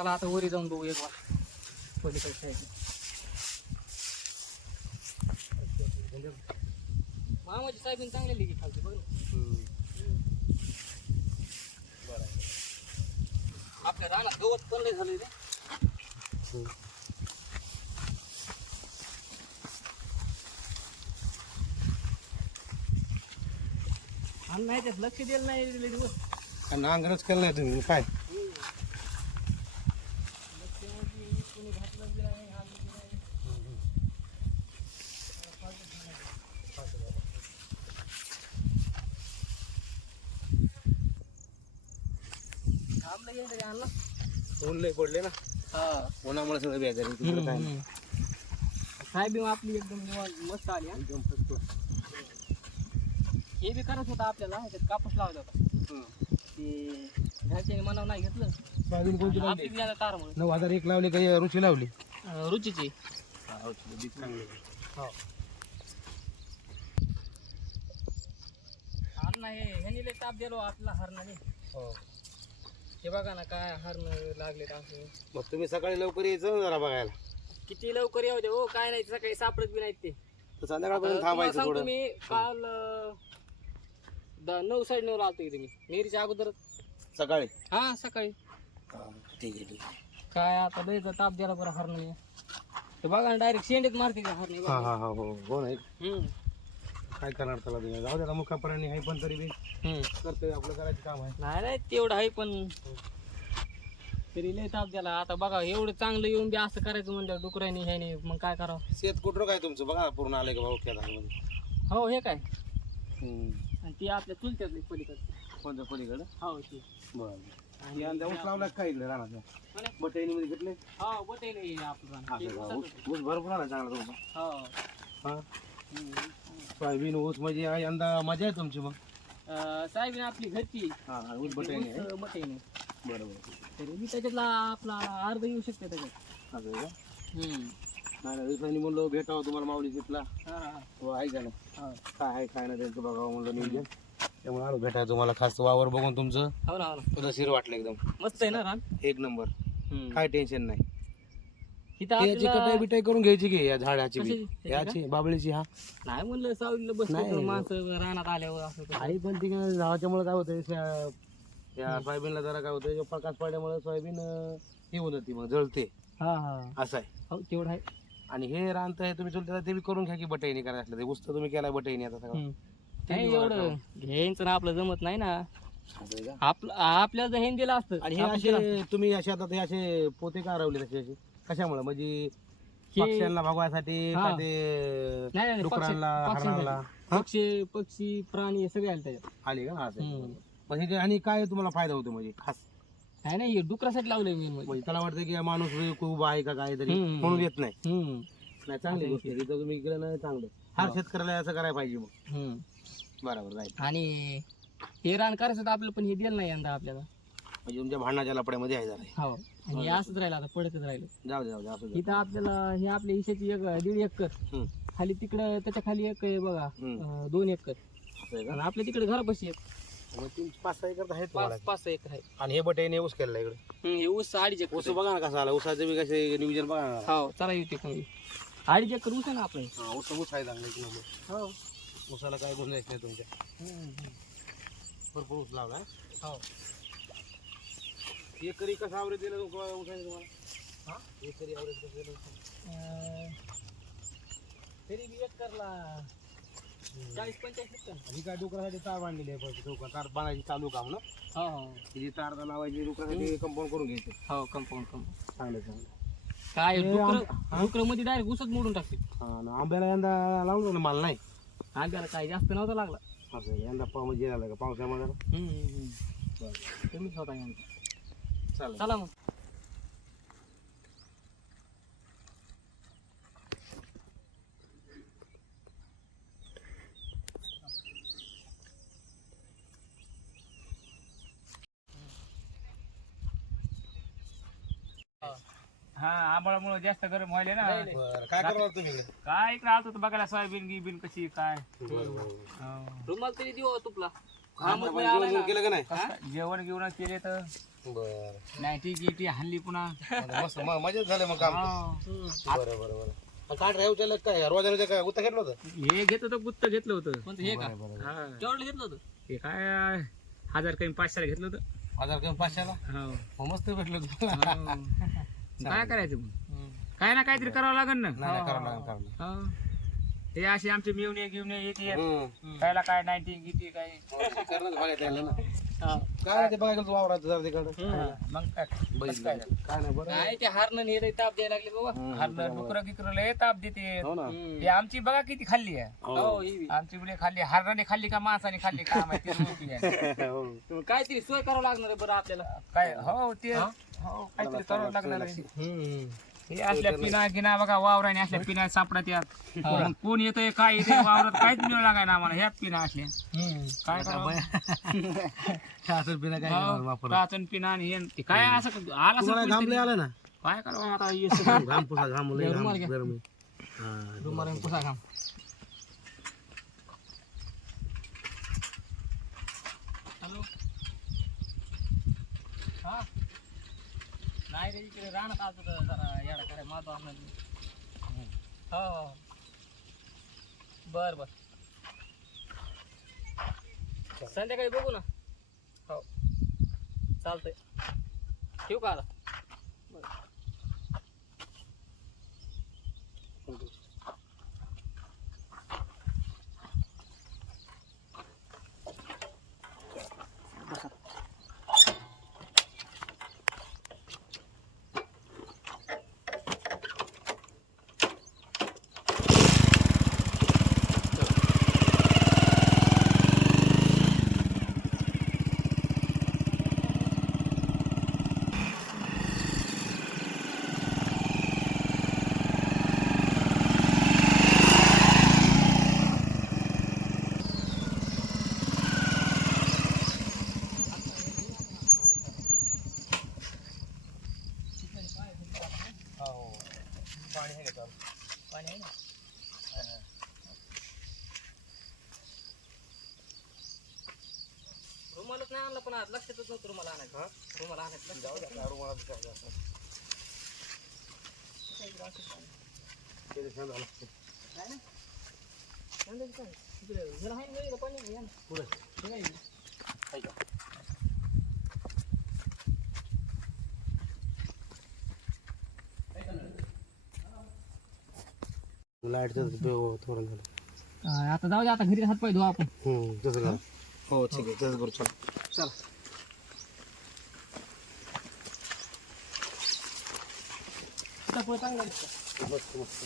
चला आता वरी जाऊन बघू एक वार पलीकडे साईडला. मामाची साहेबीन चांगली लिही खालती बघ ना. आपल्या रानात गवत पण लय झालं रे. आणि नाही त्यात लक्ष द्यायला नाही दिले दिवस. नांगरच केलं नाही तुम्ही काय कोणी घातलं बी नाही, हात बी नाही. थांबलं गेलं रे आणला. ऊन लय पडले ना हा उन्हामुळे सगळं बेजारी तिकडे काय साहेब आपली एकदम निवांत मस्त आली. हे बी करत होता आपल्याला त्यात कापूस लावला होता ते घरच्याने मनावर नाही घेतलं. सोयाबीन कोणती आपली लावली बी आता तार म्हणून 9001 लावली काही रुची लावली रुचीची. चांगली हो हरण हे ह्यानी लय ताप दिलो आपला हरणाने. हो हे बघा ना काय हरण लागले असं. मग तुम्ही सकाळी लवकर यायचं ना जरा बघायला किती लवकर येऊ दे हो काय नाही सकाळी सापडत बी नाहीत ते. तर संध्याकाळपर्यंत तुम्हाला थांबायचं सांगतो थोडं मी काल 9 साडेनऊला आलतो इथे मी नेरीच्या अगोदर. सकाळी हा सकाळी. ठीक आहे ठीक आहे काय आता लयच ताप द्यायला बरं हरण. ते बघा ना डायरेक्ट शेंडीत मारते का हरणे. हा हा हा हो हो नाही काय करणार त्याला तुम्ही जाऊ द्या मुका प्राणी आहे पण तरी बी करतोय आपलं करायचं काम आहे नाही नाही तेवढं आहे पण तरी लय ताप द्यायला. आता बघा एवढं चांगलं येऊन बी असं करायचं म्हणलं डुकरांनी ह्याने मग काय करावं. शेत कुठं काय तुमचं बघा पूर्ण आले का भाऊ खेळामध्ये हो हे काय आणि ती आपल्या चुलत्यातली पलीकडे. कोणत्या पलीकडं हो ती बरं यंदा ऊस लावला काय इकडे राहणार बटाईनीमध्ये घेतले हो बटे नाही आपलं ऊस भरपूर आला चांगला तुमचा हो. हा सोयाबीन ऊस म्हणजे यंदा मजा आहे तुमची मग साहेबीन आपली घरची हा हा ऊस बटाईनी आहे बटे नाही बरोबर तरी मी त्याच्यातला आपला अर्ध येऊ शकते त्याच्यात. असं आहे का नाही ना दिवसांनी म्हणलं भेटावं तुम्हाला माऊली घेतला हो आहे का ना काय आहे काय ना त्यांचं बघावं म्हणलं नियोजन त्यामुळे आलो भेटायला तुम्हाला खास वावर बघून तुमचं हो ना हो ना पदशीर वाटलं एकदम मस्त आहे ना रान. एक नंबर काय टेन्शन नाही इथं याची आपल्याला कटाई बिटाई करून घ्यायची की या झाडाची बी कशाची? याची बाबळीची हा नाही म्हणलं सावलीला बसलो माणसं रानात आल्यावर असं तसं. आई पण ती झाडाच्यामुळे काय होतं या सोयाबीनला जरा काय होतं प्रकाश पडल्यामुळे सोयाबीन हे होत होती मग जळते हा हा असं आहे हो तेवढं आहे. आणि हे रान आहे तुम्ही चुलते ते बी करून घ्या की बटाईनी करायला असलं ते ऊस तर तुम्ही केलाय बटाईनी आता सगळं नाही एवढं घ्यायचं ना आपलं जमत नाही ना. असं आहे का? आपलं आपल्याला जर हे दिलं असतं आणि हे असे तुम्ही असे आता ते असे पोते का रावले तसे असे कशामुळे म्हणजे पक्ष्यांना भागवायसाठी का ते नाही डुकरांना हरणाला पक्षी पक्षी प्राणी हे सगळे आले त्याच्यात. आले का असं पण हे आणि काय तुम्हाला फायदा होतो म्हणजे खास नाही नाही हे डुकरासाठी लावलंय मी म्हणजे त्याला वाटतं की माणूस खूप उभा आहे का काय तरी म्हणून येत नाही नाही चांगली गोष्ट आहे तिथं तुम्ही केलं नाही चांगलं हर शेतकऱ्याला असं करायला पाहिजे मग बरोबर जाईल आणि हे रान करायचं तर आपलं पण हे दिलं नाही यंदा आपल्याला म्हणजे तुमच्या भांडणाच्या लपड्यामध्ये आहे जरा हो आणि हे असंच राहिलं आता पडतच राहिलं. जाऊ दे असं दे. इथं आपल्याला हे आपल्या हिशेची 1.5 एकर खाली तिकडं त्याच्या खाली एक आहे बघा 2 एकर असं आहे का आणि आपल्या तिकडे घरापाशी एक मग 5-6 एकर आहेत 5-6 एकर आहे. आणि हे बटाईने ऊस केलेला इकडे हे ऊस 2.5 एकर ऊस बघा ना कसा आला ऊसाचं बी कसे नियोजन बघा ना हो चला येते कमी 2.5 एकर ऊस आहे ना आपण. हा ऊस आहे चांगला एक नंबर हो ऊसाला काय गुंजाईश नाही तुमच्या भरपूर ऊस लावला हो एकरी कसं आवरेज दिलं ऊसाने तुम्हाला एकरी आवरेज कसं दिलं तरी बी एकरला 40-45 एकर. आणि काय डुकरासाठी तार बांधलेली आहे तार बांधायची चालू काम ना हो हो ही तार लावायची डुकरासाठी कंपाऊंड करून घ्यायचे हो कंपाऊंड चांगलं चांगलं काय डुकर मध्ये डायरेक्ट ऊसच मोडून टाकते. हा ना आंब्याला यंदा लावलं ना माल नाही आंब्याला काय जास्त नव्हता लागला. असं यंदा म्हणजे झालं का पावसामध्ये कमीच होता यंदा. चालेल चला मग हा आंबळामुळे जास्त गरम व्हायले ना. बरं काय करणार तुम्ही इकडे? काय इकडे आलतो बघायला सोयाबीन गिबीन कशी काय रुमाल तरी देऊ तुपला जेवण केलं का नाही जेवण घेऊन केले तर बरं नाही ती हल्ली पुन्हा मस्त मजेत झालं मग काम बरं बरं बरं काय ड्राईव्ह काय रोजाने काय गुत्ता घेतलं होतं हे घेत होतं गुत्त घेतलं होतं कोणतं हे का हा. केवढं घेतलं होतं हे काय 1000 कमी 500 घेतलं होतं 1000 कमी 500ला हो मस्त भेटलं तुम्हाला काय करायचं मग काय ना काहीतरी करावं लागेल ना नाही करावं लागेल हो. हे असे आमचे मिळवणे घेऊन येते हम्म. कायला काय 90 किती काय करणंच बघायचं आहे ना. हा. काय ते बघायला तू वावरात जरा तिकडं मग काय बघितलं काय नाही बरं काय ते हारणं हे लई ताप द्यायला लागले बाबा हरणं डुकरं गिकरं लय ताप देते हो ना हे आमची बघा किती खाल्ली आहे हो ही बी. आमची मुले खाल्ली हरणाने खाल्ली का माणसाने खाल्ली काय माहिती मोठी आहे. हो. मग काहीतरी सोय करावं लागणार आहे बरं आपल्याला काय हो ते हो काहीतरी करावं लागणार आहे. हम्म. हे असल्या पिना गिना बघा वावराने असल्या पिना सापडत यात मग कोण येतंय काय येते वावरात काहीच मिळू लागाय ना आम्हाला ह्याच पिना असल्या काय असं बिना काय करणार वापरत. काचन पिना आणि हे ते काय असं आला तुम्हाला घाम लय आला ना काय करावं आता हे सगळं? घाम पुसा घाम लय रुमाल घ्या. गरम आहे. हा, रुमाला पुसा काम हॅलो हा नाही रे इकडे राहण्यात आलं होतं जरा येडा काय माझा हो बर बर संध्याकाळी बघू ना हो चालतंय ठेवू का आता पाणी आहे ना रुमालच नाही आणला पण आज लक्षातच नव्हतं रुमाला आणायचं रुमाल आणायचं जाऊ द्या, रुमालात काय जास्त. ते छान झालं. पुढे. आहे का? लाईटचं थोडं झालं आता जाऊ दे आता घरी हात पाय धुवा आपण तसं करा हो ठीक आहे तसं करू चल चला पुढे चांगला दिसतं मस्त मस्त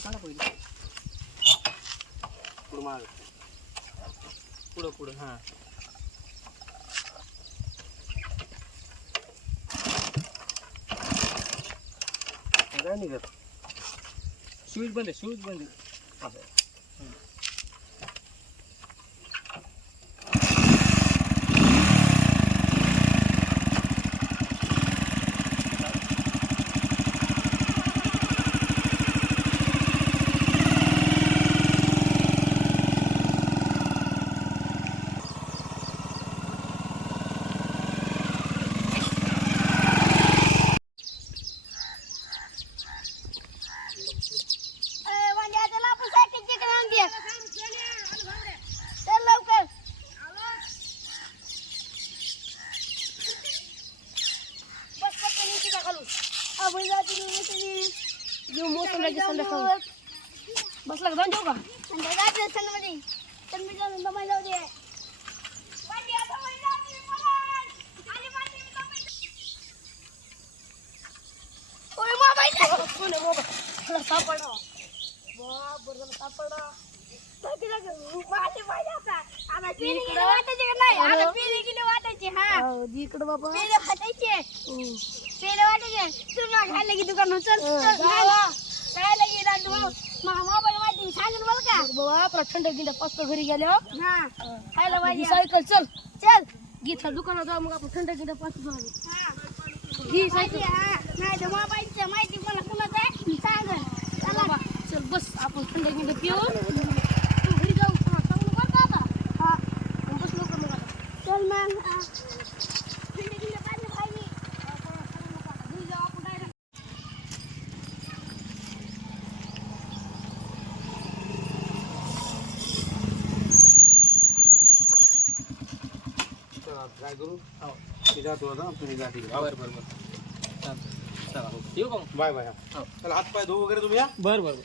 काढा पहिले पुढं माग पुढं पुढं हां काय निघत स्विच बंद आहे स्विच बंद आहे असं बसला जाऊन जाऊ का सापडा सापडा इकडे बाबा पेले वाटायचे तुला खायला की दुकान चल खायला गेला मोबाईल माहिती सांगेल मला का बाबा थंड गिंड पस्त घरी गेलो हा खायला पाहिजे सायकल चल चल गीतच्या दुकानात जाऊ मग आपण थंड गिंड पाच जाऊ ही सायकल नाही तर मोबाईलची माहिती मला कुणाचं आहे सांग चला चल बस आपण थंड गिंड पिऊ तू घरी जाऊ सांगू नको आता हा बस लवकर मग चल मग थंड गिंड पाहिजे पाहिजे घरी जाऊ आपण डायरेक्ट काय करू मी जातो आता तुम्ही जा तिकडे बरं बरं बरं चालतं चला येऊ का मग बाय बाय हो. चला हात पाय धुवू वगैरे तुम्ही या बरं बरं